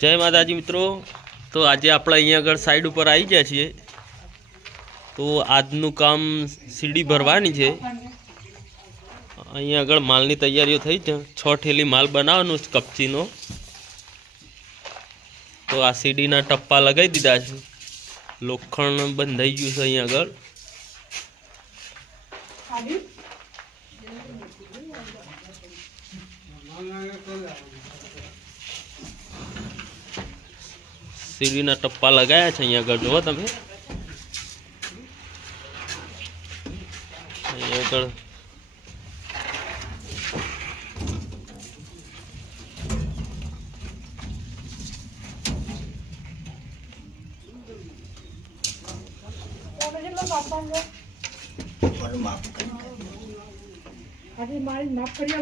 જય માતાજી મિત્રો. તો આજે આપણે અહીંયા આગળ સાઈડ ઉપર આવી ગયા છીએ. તો આજનું કામ સીડી ભરવાની છે. અહીંયા આગળ માલની તૈયારીઓ થઈ છે. છ ઠેલી માલ બનાવવાનો છે, કપચીનો. તો આ સીડીના ટપ્પા લગાવી દીધા છે. લોખંડ બંધાઈ ગયું છે અહીંયા આગળ. સીડીના ટપ્પા લગાયા છે અહીંયા આગળ. જુઓ તમે. અહીંયા આગળ. મારી માફ કરી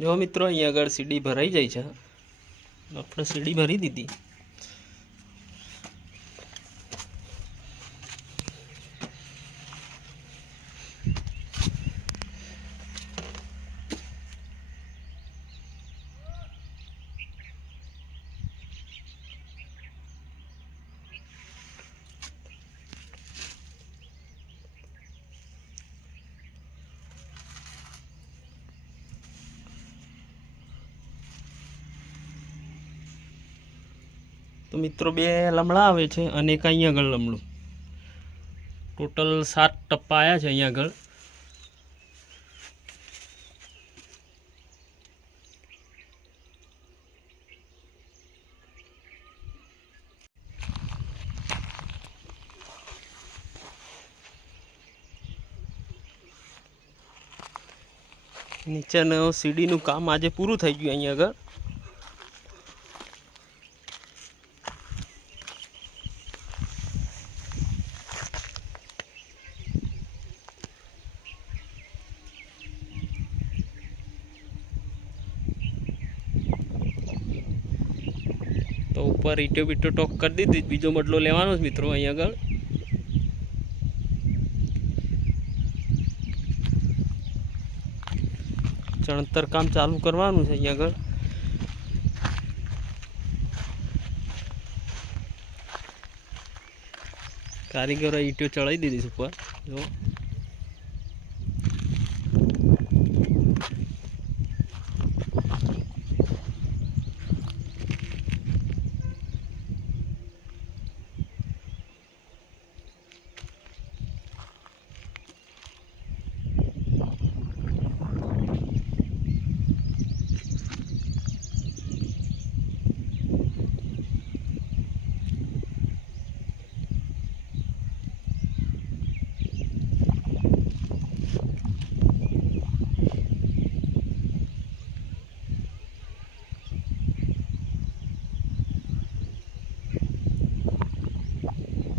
જો મિત્રો અહીંયા આગળ સીડી ભરાઈ જાય છે. આપણે સીડી ભરી દીધી. તો મિત્રો બે લમડા આવે છે અને એક અહીંયા આગળ લમડું. ટોટલ સાત ટપ્પા આવ્યા છે અહીંયા આગળ. નીચેનું સીડીનું કામ આજે પૂરું થઈ ગયું અહીંયા આગળ. તો ઉપર ઈટો બીટો ટોક કરી દીધી. બીજો મટલો લેવાનો જ મિત્રો અહીં આગળ. ચણતર કામ ચાલુ કરવાનું છે અહીં આગળ. કારીગરો ઈટો ચડાવી દીધી છે ઉપર. જો.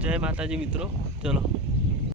જય માતાજી મિત્રો. ચલો.